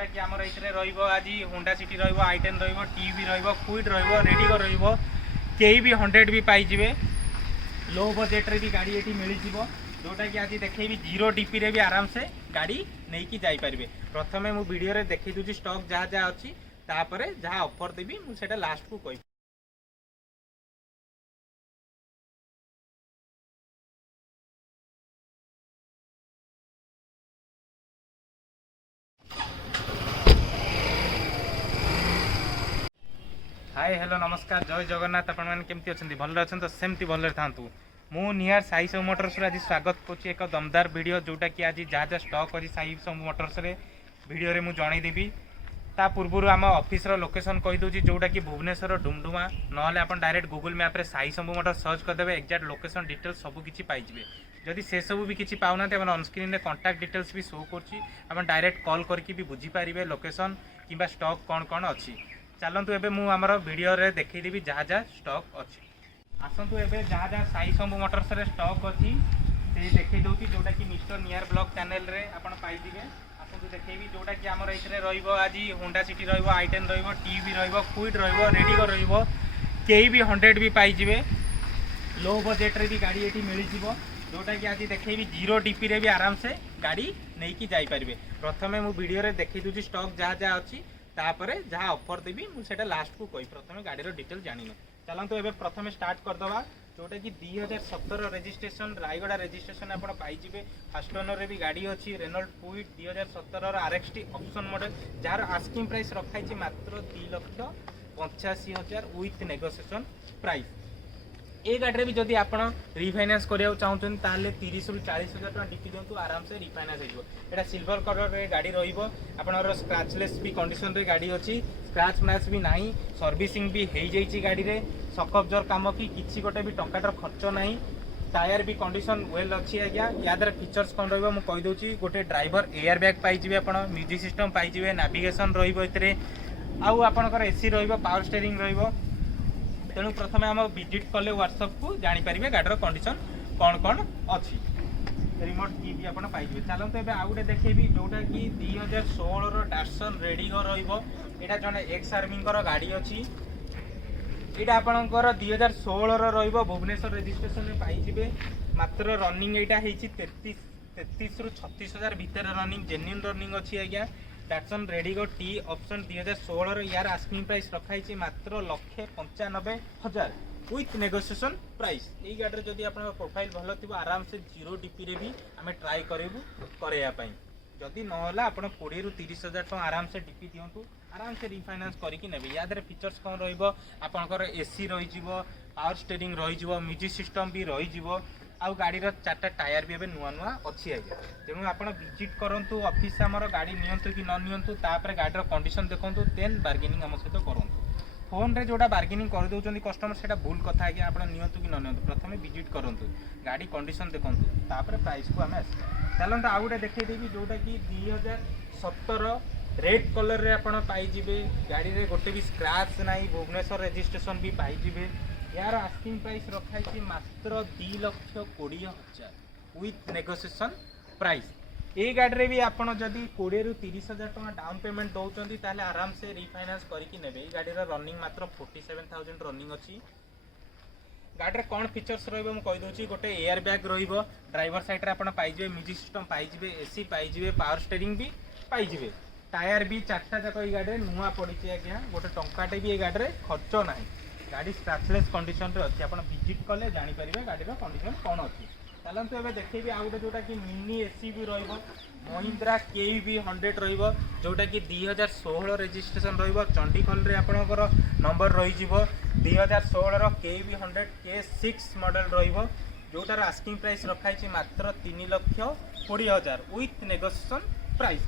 जोटा कि आमर ये आज होंडा सिटी आई10 टीवी क्विड रेडिगो रही भी 100 भी पाइबे लो बजेट्रे भी गाड़ी ये मिल जोटा कि आज देखी जीरो डीपी रे भी आराम से गाड़ी नहीं कि जापारे। प्रथम मु वीडियो देखी दूसरी स्टॉक जहाँ जहाँ अच्छी तापर जहाँ ऑफर देवी मुझे लास्ट को कह। हाय हेलो नमस्कार जय जगन्नाथ आपण मैंने केमती अच्छा भल अच्छा तो सेमती भल था मु निहार साई सब मोटर्स आज स्वागत करुँच एक दमदार वीडियो जोटा कि आज जहाँ जहाँ स्टॉक अच्छी साई सब मोटर्स वीडियो रे मु जनईदेवी ता पूर्व आम ऑफिस लोकेशन कहीदे जोटा कि भुवनेश्वर डुमडुमा ना आप डायरेक्ट गूगल मैप रे साई सब मोटर सर्च करदे एक्जाक्ट लोकेशन डिटेल्स सबकि पाइबे। जदि से सब भी किसी पाऊना ऑनस्क्रीन कॉन्टैक्ट डिटेल्स भी शो कर डायरेक्ट कॉल करके भी बुझीपारे लोकेशन कि स्टॉक कौन कौन अच्छी। चलतु एबे मु आमर वीडियो रे देखईदेवी जहाँ जहाँ स्टॉक अच्छी। आसतु एबे जहाँ जहाँ साई शंभू मोटर्स रे स्टॉक अच्छी से देखई दउची जोटा कि मिस्टर नियर ब्लॉग चैनल रे आपण पाइबे। आसतु देखैबी जोटा कि आमर एथरे रहिबो आज होंडा सिटी आई10 टीवी क्विड रेडिगो भी 100 भी पाइबे लो बजेट्रे भी गाड़ी ये मिल जोटा कि आज देखी जीरो डीपी रे भी आराम से गाड़ी नहीं कि जापारे। प्रथम मु वीडियो रे देखी दूसरी स्टॉक जहाँ जहाँ अच्छी तापर जहाँ ऑफर देवी मुझे लास्ट को कही। प्रथम गाड़ी डिटेल जान चलतु एवं प्रथम स्टार्ट करदे जोटा कि 2017 रजिस्ट्रेशन रायगड़ा रजिस्ट्रेशन आप पाइबे। फास्ट ओनर भी गाड़ी अच्छी Renault Kwid 2017 RXT option model जार आस्किंग प्राइस रखाई मात्र 2,85,000 विथ नेगोशिएशन प्राइस। ये गाड़ी भी जदि आप रिफाइनान्स करने चाहते 30 ରୁ 40,000 टका डीपी दिंतु आराम से रिफाइनान्स हो। सिल्वर कलर रे गाड़ी रहा स्क्रैचलेस भी कंडीशन रे गाड़ी अच्छी स्क्रैच मैच भी ना सर्विसिंग भी हो जाइए गाड़ी रे सकअब्जर कम कि किसी गोटे भी टंकार खर्च ना टायर भी कंडीशन वेल अच्छी। आज्ञा या द्वारा फीचर्स कौन रहीदे गोटे ड्राइवर एयर बैग पाइबे आप म्यूजिक सिस्टम पाइबे नाविगेशन रहीपर एसी पावर स्टीयरिंग रही। तेणु प्रथम आम विजिट कले व्हाट्सएप को जानीपारे गाड़ीर कंडीशन कौन कौन अच्छी रिमोट की भी आप पाइबे। चलते एवं आउ गए देखेबी जोटा कि 2016 डाटसन रेडिगो रहा जड़े एक्स आर्मी गाड़ी अच्छी यहाँ आपंकर 2016 भुवनेश्वर रजिस्ट्रेशन पाइबे मात्र रनिंग यहाँ 33 ରୁ 36,000 भितर रनिंग जेन्युइन रनिंग अच्छी। आज्ञा डाटसन रेडिगो टी ऑप्शन 2016 यार आस्किंग प्राइस रखाई मात्र 1,95,000 विथ नेगोशिएशन प्राइस। ये गाड़ी जदि आप प्रोफाइल भल थी आराम से जीरो डीपी रे भी आम ट्राए करूँ करने जदि ना आप 20 ରୁ 30,000 टका आराम से डीपी दिंतु आराम से रिफाइनान्स करके नेबे। या फीचर्स कौन रहा एसी रही पावर स्टीयरिंग रही म्यूजिक सिस्टम भी रही आउ गाड़ीर 4टा टायर भी नुआ नुआ अच्छी। आज्ञा तेणु आप विजिट करूँ ऑफिस आमर गाड़ी नियंतु कि न नियंतु तापर गाड़ीर कंडीशन देखूँ देन बार्गेनिंग आम सहित करूँ। फोन रे जोड़ा बार्गेनिंग कर दौरान कस्टमर से भूल कथा है कि आप नियंतु कि न नियंतु प्रथम विजिट करूँ गाड़ी कंडीशन देखूँ तापर प्राइस को आम आस। चलते आउ गए देखदेवी जोटा कि 2017 रेड कलर रे आप पाइबे गाड़ी रे गोटे भी स्क्रैच ना भुवनेश्वर रजिस्ट्रेशन भी पाइबे। यार आस्किंग प्राइस रखाई मात्र 2,20,000 विथ नेगोशिएशन प्राइस। ये गाड़ी भी आप जदि 20 ରୁ 30,000 टका डाउन पेमेंट दौरान ताले आराम से रिफाइनान्स करके नेबे। गाड़ी रनिंग मात्र 47,000 रनिंग अच्छी। गाड़ी कौन फीचर्स रही गोटे एयर बैग ड्राइवर साइड रे आप पाइबे म्यूजिक सिस्टम पाइबे एसी पाइबे पावर स्टीयरिंग भी पाइबे टायर भी 4टा जाक ये गाड़ी नुआ पड़ी। आज्ञा गोटे टंकाटे भी ये गाड़ी खर्च ना गाड़ी स्क्रैचलेस कंडीशन रे अच्छी। आप विजिट कले जानीपारे गाड़ीर कंडीशन कौन अच्छी। चलते एवं देखेबी आउ गए जोटा कि मिनी एसी भी महिंद्रा KV 100 जोटा कि 2016 रजिस्ट्रेशन चंडीगढ़ रे आपणकर नंबर रही 2016 KV 100 K6 मॉडल जोटार आस्किंग प्राइस रखाई मात्र 3,20,000 विथ नेगोशिएशन प्राइस।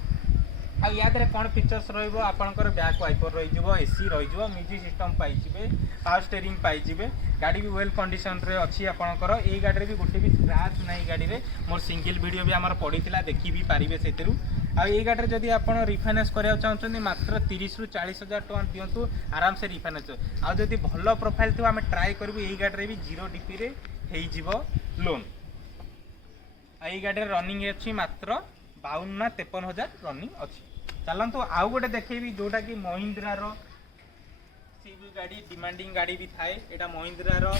या कौन फीचर्स रहा बैक वाइपर रही एसी रही म्यूजिक सिस्टम पाइबे पावर स्टीयरिंग पाइबे गाड़ी भी वेल कंडीशन रे अच्छी। आपंकर ये गाड़ी भी गोटे भी स्क्रैच ना गाड़ी में मोर सिंगल वीडियो भी आमर पड़ा देखी भी पारे से ये गाड़ी जदि आप रिफाइनान्स कराया चाहते मात्र 30 ରୁ 40,000 टका दिंतु आराम से रिफाइनान्स आदि भल प्रोफाइल थी आम ट्राए करूँ। ये गाड़ी भी जीरो डीपी रे लोन ये गाड़ी रनिंग अच्छी मात्र 52 ନା 53,000 रनिंग अच्छी। चलतु आउ गोटे देखेबी जोटा कि महिंद्रा रो सीवी गाड़ी डिमांडिंग गाड़ी भी थाए। एटा महिंद्रा रो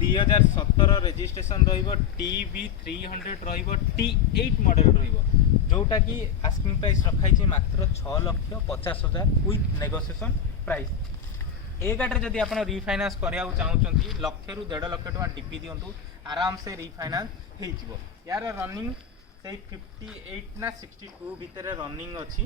2017 रजिस्ट्रेशन रहिबो TB300 रहिबो T8 मॉडल रहिबो जोटा कि आस्किंग प्राइस रखाई छी मात्र 6,50,000 विथ नेगोशिएशन प्राइस। ए गाड़ी जदि आप रिफाइनान्स करिया चाहूँगी लक्षे रु 1.5 लाख टका डीपी दिंतु आराम से रिफाइनान्स हो यार रनिंग से 58 ना 62 भितर रनिंग अच्छी।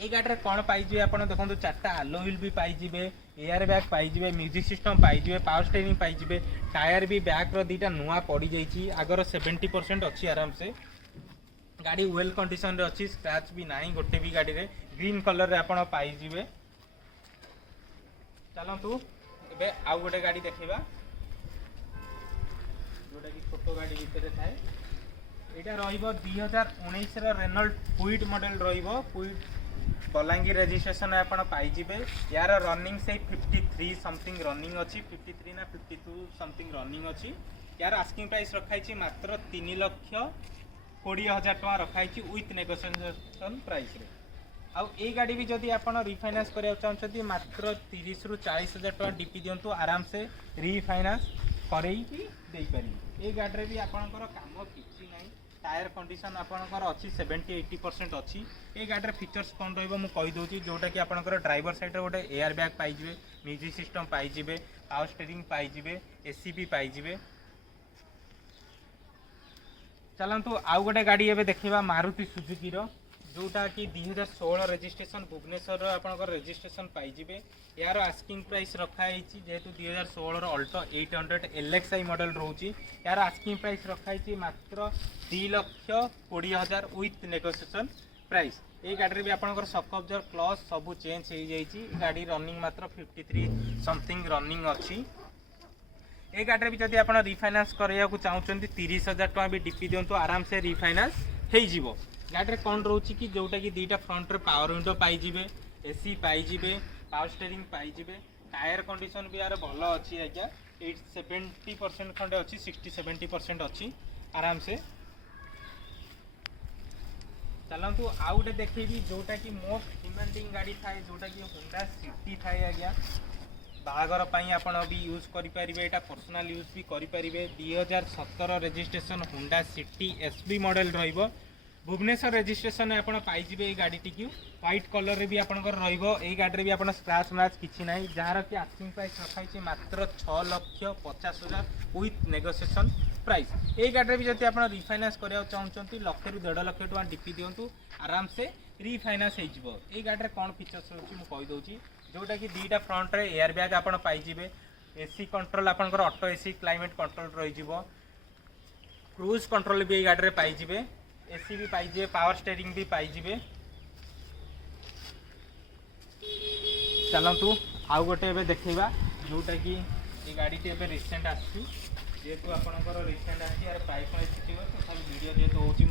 ये गाड़ी कौन पाइबे आप देखो 4टा आलो व्हील भी पाइबे, एयर बैग पाइबे, म्यूजिक सिस्टम पाइबे, पावर स्टीयरिंग पाइबे, टायर भी बैक रो 2टा नुआ पड़ जाइए आगर 70% अच्छी आराम से। गाड़ी वेल कंडीशन रे अच्छी, स्क्रैच भी ना गोटे भी गाड़ी रे ग्रीन कलर रे आपण पाइबे। चलतु ए आउ गोटे गाड़ी देखा जोटा कि छोट गाड़ी भितर थाए। यहाँ रही 2019 Renault Kwid model Kwid Balangir registration आप पाइबे। यार रनिंग से 53 समथिंग रनिंग अच्छी, 53 ना 52 समथिंग रनिंग अच्छी। यार आस्किंग प्राइस रखाई मात्र 3,20,000 टका रखाई विथ नेगोशिएशन प्राइस रे। आउ ए गाड़ी भी जदि आप रिफाइनान्स करा चाहते मात्र 30 रु 40,000 टका डीपी दिंतु आराम से रिफाइनान्स करेगी दे पारे। ए गाड़ी भी आपंकर काम किसी ना, टायर कंडीशन आपंकर अच्छी 70-80% अच्छी। ए गाड़ी फीचर्स कौन रहीदे जोटा कि आपंकर ड्राइवर साइड गोटे एयर बैग पाइबे, म्यूजिक सिस्टम पाइबे, पावर स्टीयरिंग पाइबे, एसी भी पाइबे। चलतु आउ गोटे गाड़ी एवं देखा मारुति सुजुकी जोटा कि 2016 रजिस्ट्रेशन भुवनेश्वर आपंकर रजिस्ट्रेशन पाइबे। यार आस्किंग प्राइस रखाई जेहेतु 2016 अल्टो 800 LXI मॉडल रोची। यार आस्किंग प्राइस रखाई मात्र 2,20,000 विथ नेगोशिएशन प्राइस। ये गाड़ी भी आपंकर शॉक अब्जर्वर क्लच सब चेंज हो जाइए। गाड़ी रनिंग मात्र 53 समथिंग रनिंग अच्छी। ये गाड़ी भी जब आप रिफाइनान्स करा चाहते 30,000 टका भी डीपी दिंतु आराम से रिफाइनान्स हो। गाड़ी कौन रोचे कि जोटा कि 2टा फ्रंट रे पावर विंडो पाइबे, एसी पाइबे, पावर स्टीयरिंग पाइबे। टायर कंडीशन भी यार भल अच्छी आज्ञा 70% खंडे अच्छी, 60-70% अच्छी आराम से। चलतु आउ गोटे देखेबी जोटा कि मोस्ट डिमांडिंग गाड़ी थाए जोटा कि होंडा सिटी थाए आज्ञा। बाहागर आप भी यूज करेंगे, यहाँ पर्सनाल यूज भी करेंगे। 2017 registration Honda city SB model रहिबो। भुवनेश्वर रजिस्ट्रेशन आप पाइबे। ये गाड़ी टी व्हाइट कलर रे भी आपंकर रही गाड़ी भी आप स्क्रैच मैच किसी ना, जार कि आस्किंग प्राइस रखाई मात्र 6,50,000 विथ नेगोशिएशन प्राइस। ये गाड़ी भी जब आप रिफाइनान्स करा चाहते 1,00,000 रु 1.5 लाख टका डीपी दिंतु आराम से रिफाइनान्स हो। ये गाड़ी कौन फीचर्स रोचे मुझे जोटा कि 2टा फ्रंट रे एयर बैग आप पाइबे, एसी कंट्रोल आपंकर ऑटो एसी क्लाइमेट कंट्रोल रही, क्रूज कंट्रोल भी ये गाड़ी पाइबे, एसी भी पाइबे, पावर स्टीयरिंग भी पाइबे। चलतु आउ गोटे देखा जोटा कि ये गाड़ी टी रिसेंट आसी जेहेतु आपंकर रिसेंट आसी यार प्राइस वीडियो जेहेतु होदे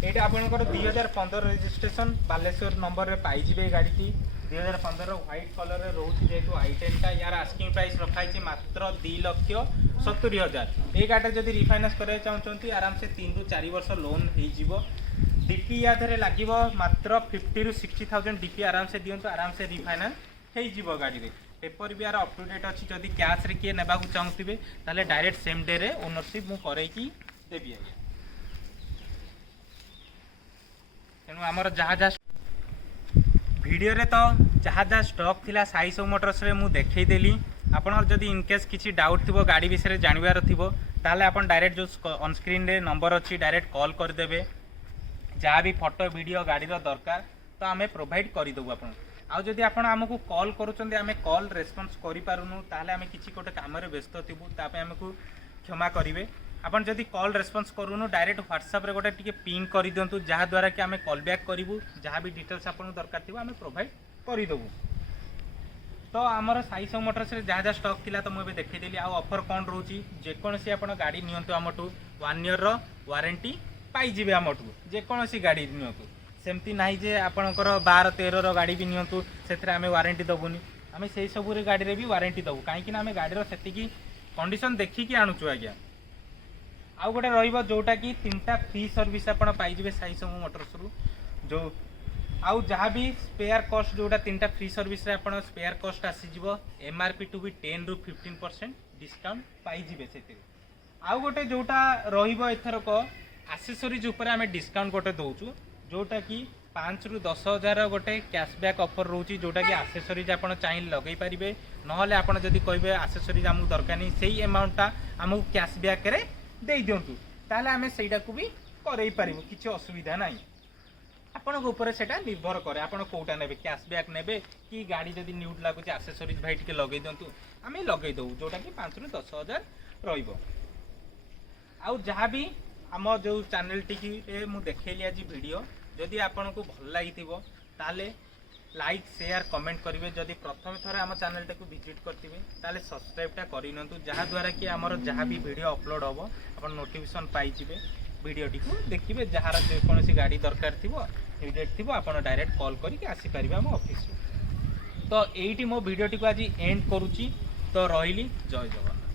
यहाँ आपंकर 2015 रजिस्ट्रेशन बालेश्वर नंबर में पाइबे। गाड़ी 2015 व्हाइट कलर रे रोचे जेहेतु I10 यार आस्किंग प्राइस रखाई मात्र 2,70,000। ये गाड़ी जब रिफाइनान्स करा चाहते आराम से 3 रु 4 वर्ष लोन हो। डीपी या लगे मात्र 50 रु 60,000 डीपी आराम से दिंतु आराम से रिफाइनान्स हो। गाड़ी रे पेपर भी यार अप टू डेट अच्छी। जदि कैश रे किए नेबा चाहूबे ताले डायरेक्ट सेम डे रे ओनरशिप मु करैकी देबी आज्ञा। तेणु आमर जहाँ जहाँ वीडियो रे तो जहाँ जहाँ स्टॉक थिला साई सब मोटर्स रे मु देखैदेली। आपन जदि इनकेस किसी डाउट थी गाड़ी विषय जानवर थी ताले आपन डायरेक्ट जो ऑन स्क्रीन रे नंबर अच्छी डायरेक्ट कॉल करदेवे। जहाँ भी फोटो वीडियो गाड़ी दरकार तो आम प्रोवाइड करदेबू। आप जदि आप आमको कॉल करुँच आम कॉल रेस्पॉन्स करूँ ताले आम किसी गोटे कम व्यस्त थी आमको क्षमा करेंगे। आपन जदि कॉल रेस्पॉन्स करूँ डायरेक्ट व्हाट्सएप रे गोटे टिके पिंग कर दिंतु जहाँ द्वारा कि आम कॉल बैक करूँ। जहाँ भी डिटेल्स आपको दरकार थी आम प्रोवाइड करदेबू। तो आमर साई सब मोटर्स रे जहाँ जहाँ स्टॉक थिला तो मुझे देखीदेली। आउ ऑफर कौन रोची जेकोसी आप गाड़ी नियंतु आमठू 1 ईयर वारंटी पाइबे। आमठू जेकोसी गाड़ी नियंतु सेमती ना जे आपणकर 12-13 गाड़ी भी नियंतु से आम वारंटी दबुनी। आम से सब गाड़ी रे भी वारंटी दबू कहीं आम गाड़ी से कंडीशन देखिकी आणुचु आज्ञा। आउ गोटे रोटा कि 3टा फ्री सर्विस आप पाइबे साई सब मोटर्स रु। जो आउ जहाँ भी स्पेयर कॉस्ट जोटा 3टा फ्री सर्विस रे आपण स्पेयर कॉस्ट आसीजिवो एमआरपी टू भी 10 ରୁ 15% डिस्काउंट पाइजिबे सेतिर। आउ गोटे जोटा रहिबो एथरक एक्सेसरीज ऊपर आमे डिस्काउंट गोटे दउचु जोटा कि 5 ରୁ 10 हजार गोटे कैशबैक ऑफर रोची जोटा कि एक्सेसरीज आपण चाहिए लगेई पारिबे नहले आपण जदी कहबे एक्सेसरीज हमु दरकार नहीं सेही अमाउंटटा हमु कैशबैक रे देई दियंतु ताले आमे सेइडा को भी करई पारिबो किछि असुविधा नाही। आपण ऊपर सेटा निर्भर करे आपण कोटा नेबे कैशबैक नेबे कि गाड़ी जदी न्यूट लागु छै एक्सेसरीज भाई टिके लगेई दियंतु आमे लगेई दउ जोटा कि 5 ରୁ 10 हजार रहिबो। आउ जहाँ भी आम जो चैनल टी मु देखली आज वीडियो जदि आपन को भल लगी ताले लाइक शेयर कमेंट करेंगे जदि प्रथम थर आम चैनल टाक विजिट करेंगे ताले सब्सक्राइबटा करूँ जहाँद्वारा कि आमर जहाँ भी वीडियो अपलोड हम आप नोटिफिकेशन पाइबे वीडियो टी देखिए जार जेकोसी गाड़ी दरकार थी नीडेड थी आप डायरेक्ट कॉल करके आसीपारे आम ऑफिस। तो यही मो वीडियो टी आज एंड करुच्ची तो रही जय जगन्नाथ।